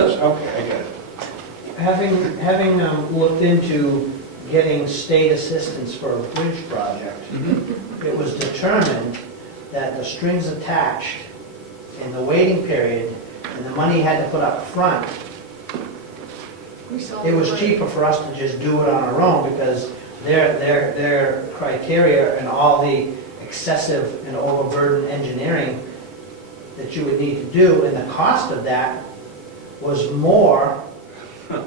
this? Okay, I get it. Having looked into getting state assistance for a bridge project, it was determined that the strings attached and the waiting period and the money you had to put up front, it was cheaper for us to just do it on our own because their criteria and all the excessive and overburdened engineering that you would need to do, and the cost of that was more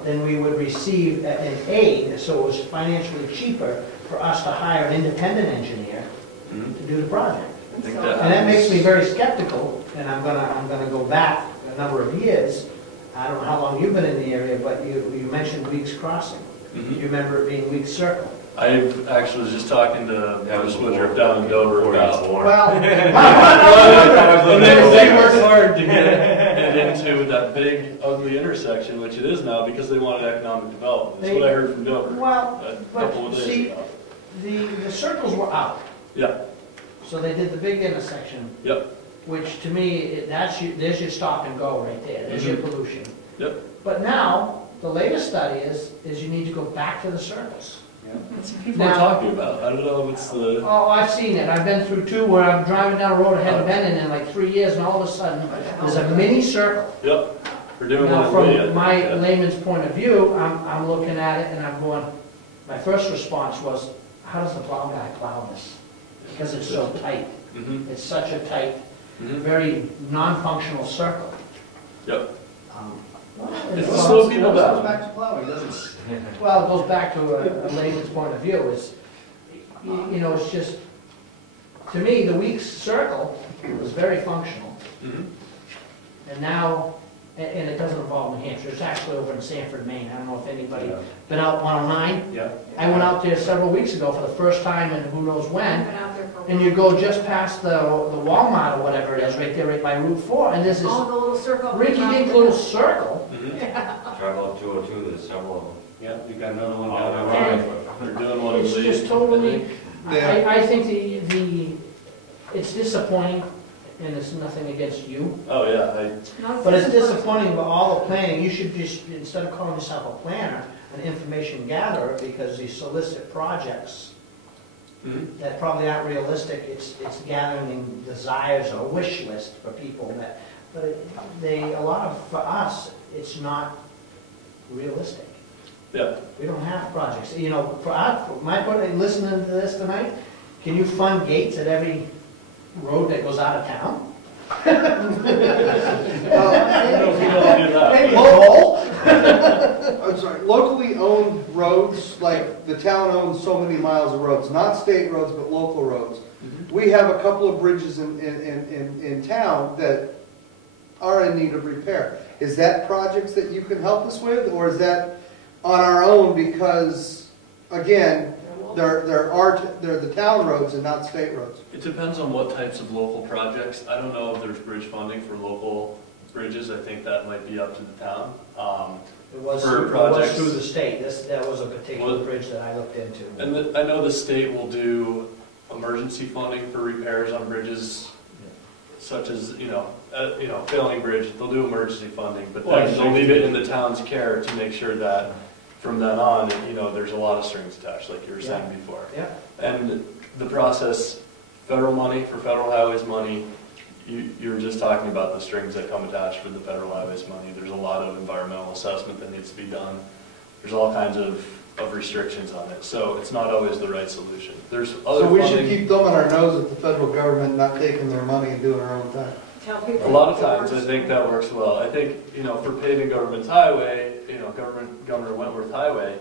than we would receive in aid, so it was financially cheaper for us to hire an independent engineer to do the project. And that makes me very skeptical, and I'm gonna go back a number of years. I don't know how long you've been in the area, but you mentioned Weeks Crossing. You remember it being Weeks Circle. I actually was just talking to Bruce Woodruff down in Dover about. Well, and they worked hard to get into that big, ugly intersection, which it is now, because they wanted economic development. That's what I heard from Dover a couple of days ago. The circles were out. Yeah. So they did the big intersection. Yep. Which to me, there's your stop and go right there. There's your pollution. Yep. But now, the latest study is you need to go back to the circles. That's what people are talking about. I don't know if it's the... Oh, I've seen it. I've been through two where I'm driving down the road I hadn't been in like 3 years, and all of a sudden, there's a mini circle. Yep. We're doing now, one from my layman's point of view, I'm looking at it and I'm going, my first response was, how does the plow guy plow this? Because it's so tight. It's such a tight, very non-functional circle. Yep. It's to slow people down. It goes back to plowing, doesn't it? Well, it goes back to a layman's point of view. Is you know, it's just, to me, the Weeks Circle was very functional. And now, and it doesn't involve New Hampshire, it's actually over in Sanford, Maine. I don't know if anybody been out 109. Yeah. I went out there several weeks ago for the first time in who knows when. And you go just past the Walmart or whatever it is, right there, right by Route 4, and there's this the little circle. rinky-dink little circle. Travel up 202, there's several of them. Yeah, you got another one down there. They're doing one of It's these. just totally, I think it's disappointing, and it's nothing against you. Oh, yeah. But it's disappointing with all the planning. You should just, instead of calling yourself a planner, an information gatherer, because you solicit projects that probably aren't realistic. It's gathering desires or wish list for people that, but for us, it's not realistic. Yeah. We don't have projects. You know, for my point, listening to this tonight, can you fund gates at every road that goes out of town? Maybe I'm sorry, locally owned roads, like the town owns so many miles of roads, not state roads, but local roads. We have a couple of bridges in town that are in need of repair. Is that projects that you can help us with, or is that on our own because, again, they're the town roads and not state roads? It depends on what types of local projects. I don't know if there's bridge funding for local bridges. I think that might be up to the town. It was for through the state. That was a particular bridge that I looked into. And I know the state will do emergency funding for repairs on bridges, such as failing bridge. They'll do emergency funding, but then they'll leave it in the town's care to make sure that from then on, there's a lot of strings attached, like you were saying before. Yeah. And the process, federal money for federal highways money. You were just talking about the strings that come attached with the federal highways money. There's a lot of environmental assessment that needs to be done. There's all kinds of restrictions on it. So it's not always the right solution. There's other So we funding. should keep thumbing our nose at the federal government, not taking their money and doing our own thing. A lot of times I think that works well. I think, for paving Government's highway, Governor Wentworth Highway,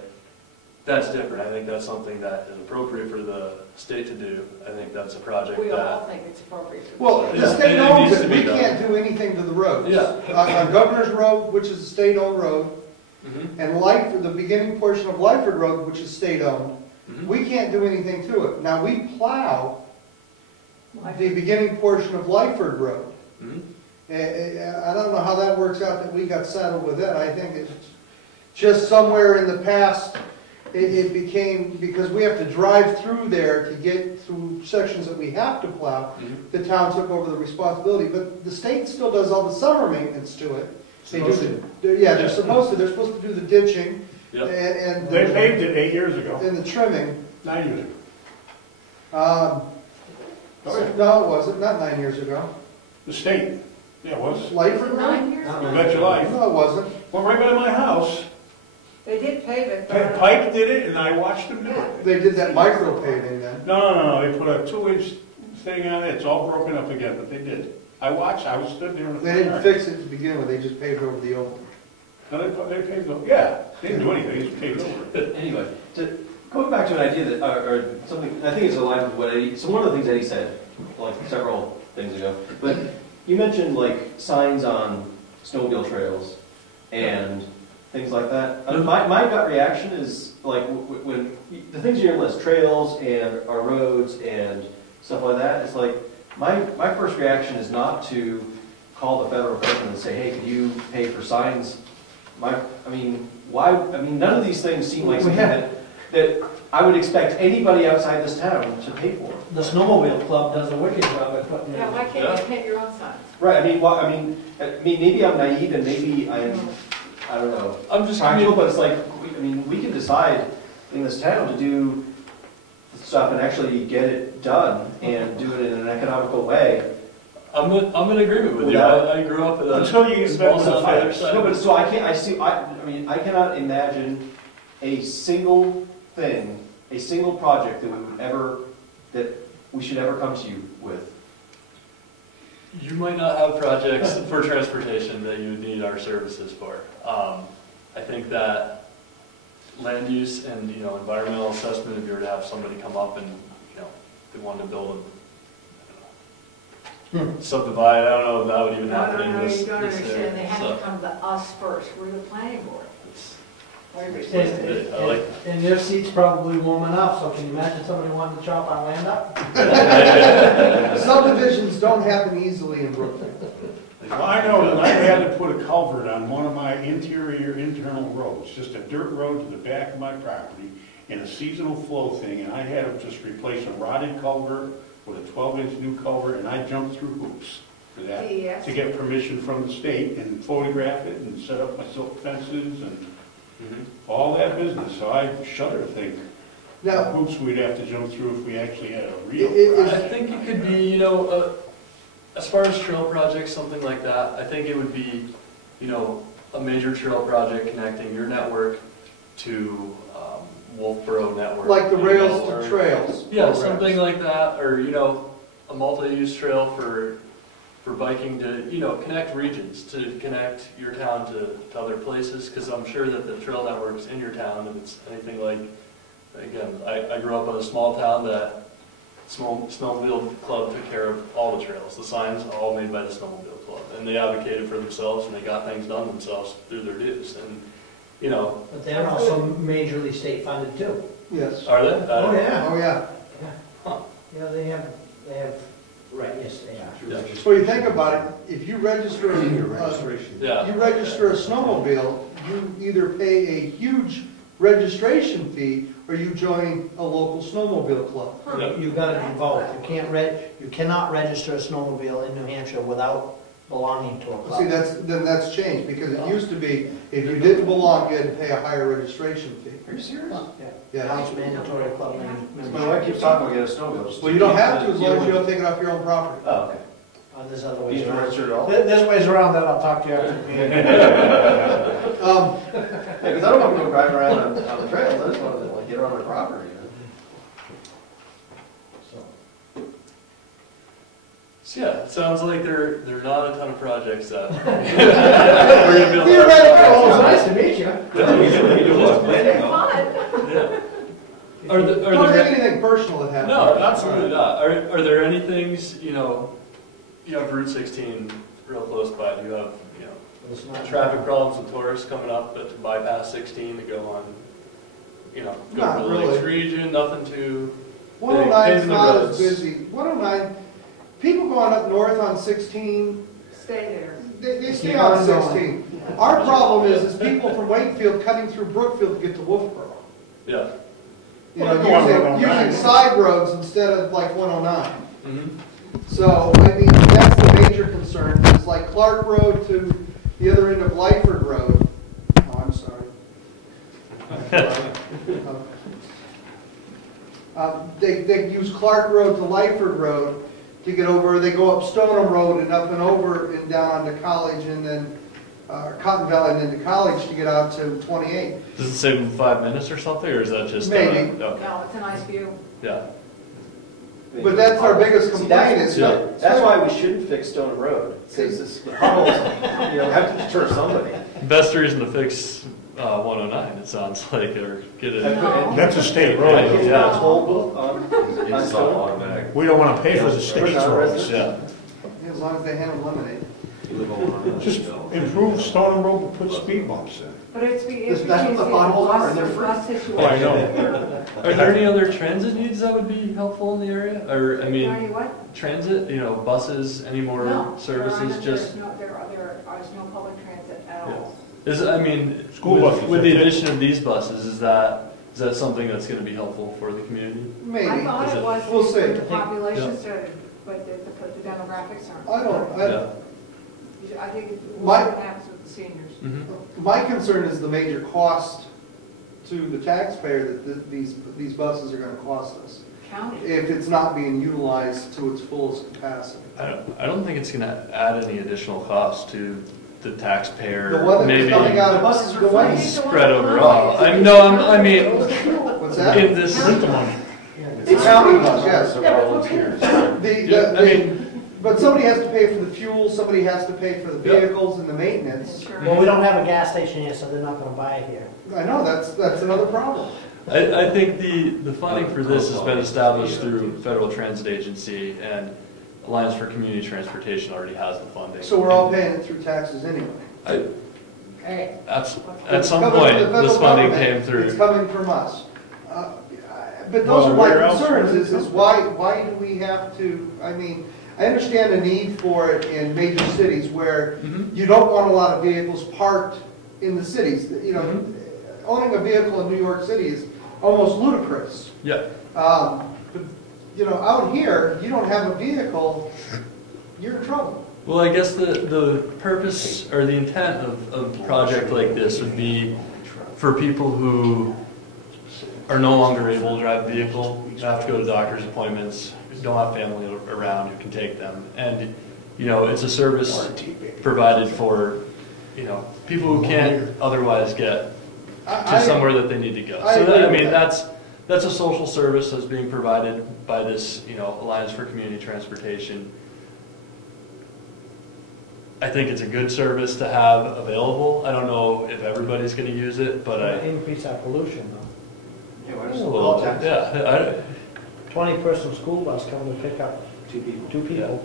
that's different. I think that's something that is appropriate for the state to do. I think that's a project We that... all think it's appropriate. Well, the state owns it. We can't do anything to the roads. Yeah. On Governor's Road, which is a state-owned road, and the beginning portion of Lyford Road, which is state-owned, we can't do anything to it. Now, we plow the beginning portion of Lyford Road. I don't know how that works out that we got saddled with that. I think it's just somewhere in the past it became, because we have to drive through there to get through sections that we have to plow, the town took over the responsibility. But the state still does all the summer maintenance to it, They do they're supposed to do the ditching Yep. and. They paved it 8 years ago, And the trimming. 9 years ago. Oh, yeah. No, it wasn't, not 9 years ago. The state, yeah, it was. Lifer? 9 years No. You ago. bet your life. No, it wasn't. Went right by my house. They did pave it. but- Pike did it, and I watched them do it. They did that micro paving then. No, they put a 2-inch thing on it, it's all broken up again, but they did. I watched, I was stood there in the They front didn't yard. fix it to begin with, they just paved over the open. No, they paved it, yeah, they didn't do anything, they just paved over it. Anyway, going back to an idea that, or something, I think it's aligned with what Eddie, so one of the things Eddie said, like several things ago, but you mentioned like signs on snowmobile trails and things like that. My gut reaction is like when the things you're list, trails and our roads and stuff like that, it's like, my first reaction is not to call the federal government and say, hey, could you pay for signs? None of these things seem like something that I would expect anybody outside this town to pay for. The snowmobile club does a wicked job at putting Yeah, why can't you paint your own signs? Right, maybe I'm naive and maybe I don't know, I'm just practical, but it's like, we can decide in this town to do stuff and actually get it done and do it in an economical way. I'm in agreement with you. Without- I grew up in a Until you get small back to the town on the other fires. side. No, but so I cannot imagine a single thing, a single project that we should ever come to you with. You might not have projects for transportation that you would need our services for. I think that land use and, environmental assessment, if you were to have somebody come up and, they wanted to build subdivide, I don't know if that would even happen in this. You don't this understand, area. they have So, to come to us first, we're the planning board. it's- Or you're I supposed like to- And your seat's probably warm enough, so can you imagine somebody wanting to chop our land up? Subdivisions don't happen easily in Brooklyn. Well, I know that I had to put a culvert on one of my internal roads, just a dirt road to the back of my property, in a seasonal flow thing, and I had to just replace a rotted culvert with a 12-inch new culvert, and I jumped through hoops for that, Yes. to get permission from the state and photograph it and set up my silk fences and all that business, so I shudder to think Now, hoops we'd have to jump through if we actually had a It- real it- I think it could be, as far as trail projects, something like that, I think it would be, a major trail project connecting your network to Wolfboro network. like the rails or- to trails. Yeah, programs. something like that, or, a multi-use trail for biking to, connect regions, to connect your town to other places, because I'm sure that the trail networks in your town, if it's anything like, again, I grew up in a small town that snowmobile club took care of all the trails. The signs are all made by the snowmobile club, and they advocated for themselves, and they got things done themselves through their dues, and, But they're also majorly state funded too. Yes. are they? Oh, yeah. Oh, yeah. Yeah, they have, right, yes, they are. Yeah. So you think about it, if you register, Yeah. you register a snowmobile, you either pay a huge registration fee or you join a local snowmobile club. You've got to do both. You cannot register a snowmobile in New Hampshire without belonging to a club. See, that's changed, because it used to be, if you didn't belong, you had to pay a higher registration fee. Are you serious? Yeah. House mandatory club My membership. wife keeps talking about getting a snowmobile. just Well, you don't keep have to, the- as long as you don't take it off your own property. Oh, okay. There's other You ways don't around. register at all? There's ways around that, I'll talk to you after the meeting. Um, Yeah, because I don't want to go driving around on the trails, I just want to get around my property. So yeah, it sounds like there are not a ton of projects that we're gonna be able to. Well, it's nice to meet you. They're fun. Yeah. Don't Are take anything personal that happened. No, absolutely not. Are there any things, you have Route 16 real close by, do you have, It's not- traffic problems with tourists coming up to bypass 16 to go on, go Not to the really. Lakes region, nothing too, 109 is Paving the not as roads. busy. 109, people going up north on 16, Stay there. they stay Keep on on going. 16. Our problem is people from Wakefield cutting through Brookfield to get to Wolfboro. yeah. Well, go on 109. Using side roads instead of like 109. Mm-hmm. So, I mean, that's the major concern. It's like Clark Road to, the other end of Lyford Road, oh, I'm sorry. They use Clark Road to Lyford Road to get over, they go up Stoneham Road and up and over and down to College and then Cotton Valley and then to College to get out to 28. Does it save them 5 minutes or something, or is that just? Maybe. Okay. No, it's a nice view. Yeah. But that's our biggest See, complaint is. That's why we shouldn't fix Stone Road, because it's puddles, you know, have to deter somebody. Best reason to fix 109, it sounds like, or get it. No. That's a state Right, road. yeah. Toll booth on It's not Stone. automatic. We don't want to pay for the state's roads. Yeah. As long as they handle lemonade. You live on Just improve Stone Road and put speed bumps in. But it's That's what the potholes are, and they're free. Oh, I know. Are there any other transit needs that would be helpful in the area? Or, I mean, What? transit, you know, buses, any more No, services, just, there is no public transit at Yeah. all. I mean, School buses, with the that's it. addition of these buses, is that something that's gonna be helpful for the community? I Maybe. thought Is it it- was We'll when see. the population Yeah. started, but the demographics aren't. Yeah. I think we'll see My- what happens with the seniors. Mhm. My concern is the major cost to the taxpayer that these buses are gonna cost us, County. if it's not being utilized to its fullest capacity. I don't think it's gonna add any additional cost to the taxpayer. The one that's Maybe coming out of, buses are the free. one, spread overall. I mean, what's that? in this, The county bus, yes. yeah, I mean, But somebody has to pay for the fuel, somebody has to pay for the Yep. vehicles and the maintenance. Well, we don't have a gas station here, so they're not gonna buy it here. I know, that's another problem. I think the funding for this has been established through Federal Transit Agency, and Alliance for Community Transportation already has the funding. So we're all paying it through taxes anyway. Okay. At It's some coming from point, the federal this funding government, came through. It's coming from us. But Well, those are my where else concerns, would it is come why do we have to, I mean, I understand the need for it in major cities where Mhm. you don't want a lot of vehicles parked in the cities. You know, owning a vehicle in New York City is almost ludicrous. Yeah, But, you know, out here, you don't have a vehicle, you're in trouble. well, I guess the purpose or the intent of a project like this would be for people who are no longer able to drive a vehicle, have to go to doctor's appointments, don't have family around who can take them. And, you know, it's a service provided for, you know, people who can't otherwise get to somewhere that they need to go. I So agree that, I with mean, that. that's a social service that's being provided by this, you know, Alliance for Community Transportation. I think it's a good service to have available. I don't know if everybody's gonna use it, but I. Increase our pollution though. A little bit, yeah, 20-person school bus coming to pick up two people.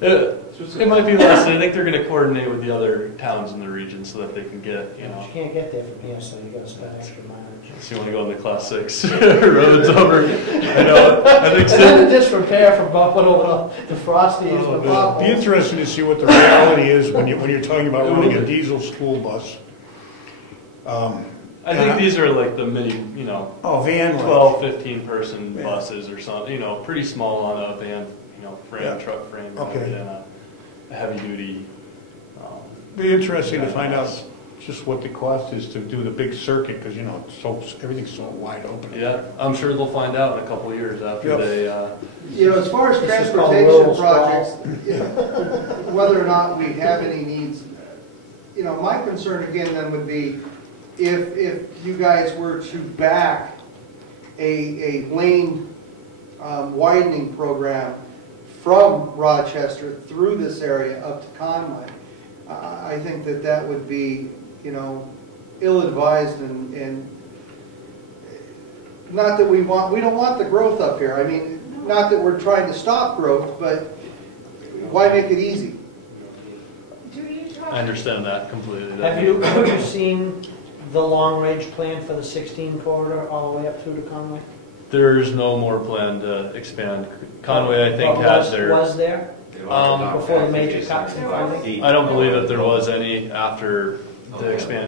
it might be less, and I think they're gonna coordinate with the other towns in the region so that they can get, you know. But you can't get there from here, so you gotta spend extra mileage. So you wanna go on the class 6 roads over, I know, I think And so. then the disrepair from bumping over the Frosties Oh, with man. potholes. Be interesting to see what the reality is when you're talking about running a diesel school bus. I think these are like the mini, you know, Oh, van. 12, 15 person Yeah. buses or something, you know, pretty small on a van, you know, frame, Yeah. truck frame, Okay. rather than a heavy duty. Be interesting to find out just what the cost is to do the big circuit, because, you know, everything's so wide open. Yeah, I'm sure they'll find out in a couple of years after Yep. they, You know, as far as This is called transportation rural projects, whether or not we have any needs, you know, my concern again then would be if you guys were to back a lane widening program from Rochester through this area up to Conway, I think that would be, you know, ill-advised and not that we don't want the growth up here. I mean, not that we're trying to stop growth, but why make it easy? I understand that completely. Have you seen the long-range plan for the 16 corridor all the way up through to Conway? There's no more plan to expand. Conway, I think, What has their, was there Um, before the major cuts in funding? I don't believe that there was any after the expansion